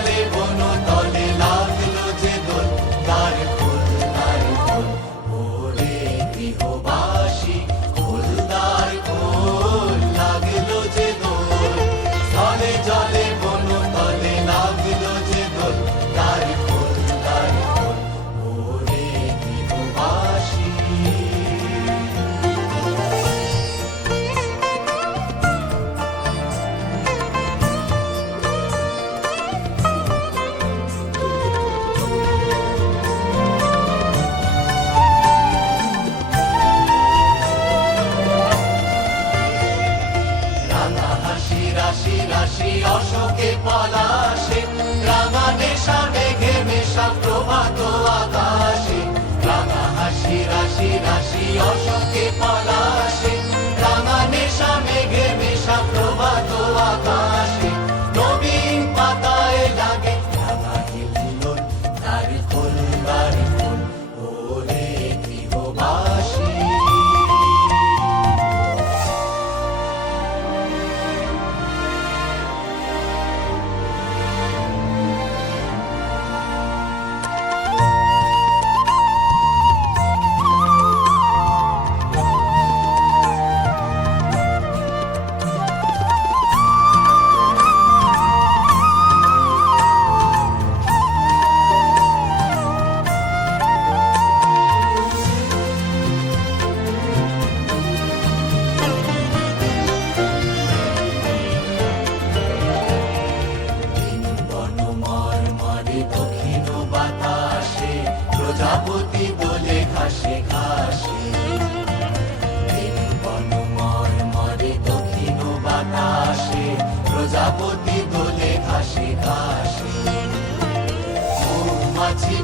জলে বনতলে লাগলো যে দোল, দ্বার খোল দ্বার খোল, ওরে গৃহবাসী খোল দ্বার খোল, লাগলো যে দোল। স্থলে জলে বনতলে লাগলো যে দোল, দ্বার খোল দ্বার খোল, ওরে গৃহবাসী। রাশি রাশি অশোকে পলাশে, রাঙা নেশা মেঘে মেশা প্রভাত আকাশে। রাঙা হাসি রাশি রাশি অশোকে পলাশে, রাঙা নেশা মেঘে মেশা প্রভাত আকাশে। নবীন পাতায় লাগে রাঙা হিল্লোল, দ্বার খোল দ্বার খোল, ওরে গৃহবাসী। দক্ষিণ বাতাসে প্রজাপতি দোলে ঘাসে ঘাসে, বনমর মরে দক্ষিণ বাতাসে প্রজাপতি দোলে ঘাসে ঘাসে। মৌমাছি